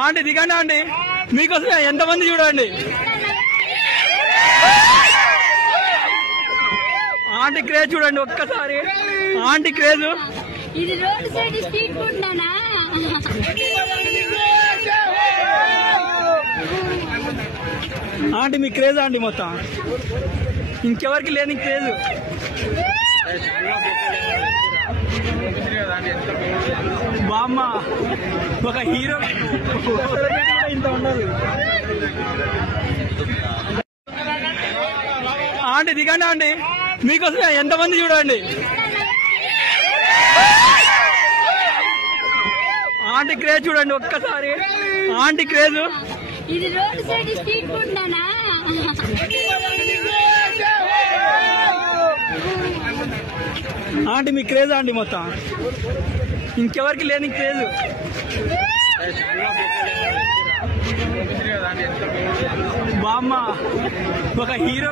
Aunty దిగండి aunty, మీకోసం ఎంతమంది చూడండి. ఆంటీ క్రేజ్ చూడండి ఒక్కసారి, ఆంటీ క్రేజ్. ఇది రోడ్ సైడ్ స్ట్రీట్ ఫుడ్ నానా. ఆంటీ మీ క్రేజ్ ఆంటీ మొత్తం, ఇంకెవరికి లేని క్రేజ్. బామ్మ ఒక హీరో ఇంత ఉండదు. ఆంటీ దిగండి ఆంటీ, మీకోసం ఎంతమంది చూడండి. ఆంటీ క్రేజ్ చూడండి ఒక్కసారి, ఆంటీ క్రేజ్. ఇది రోడ్ సైడ్ స్ట్రీట్ ఫుడ్ నానా. ఆంటీ మీ క్రేజ్ ఆంటీ మొత్తం, ఇంకెవరికి లేని క్రేజ్. బామ్మ ఒక హీరో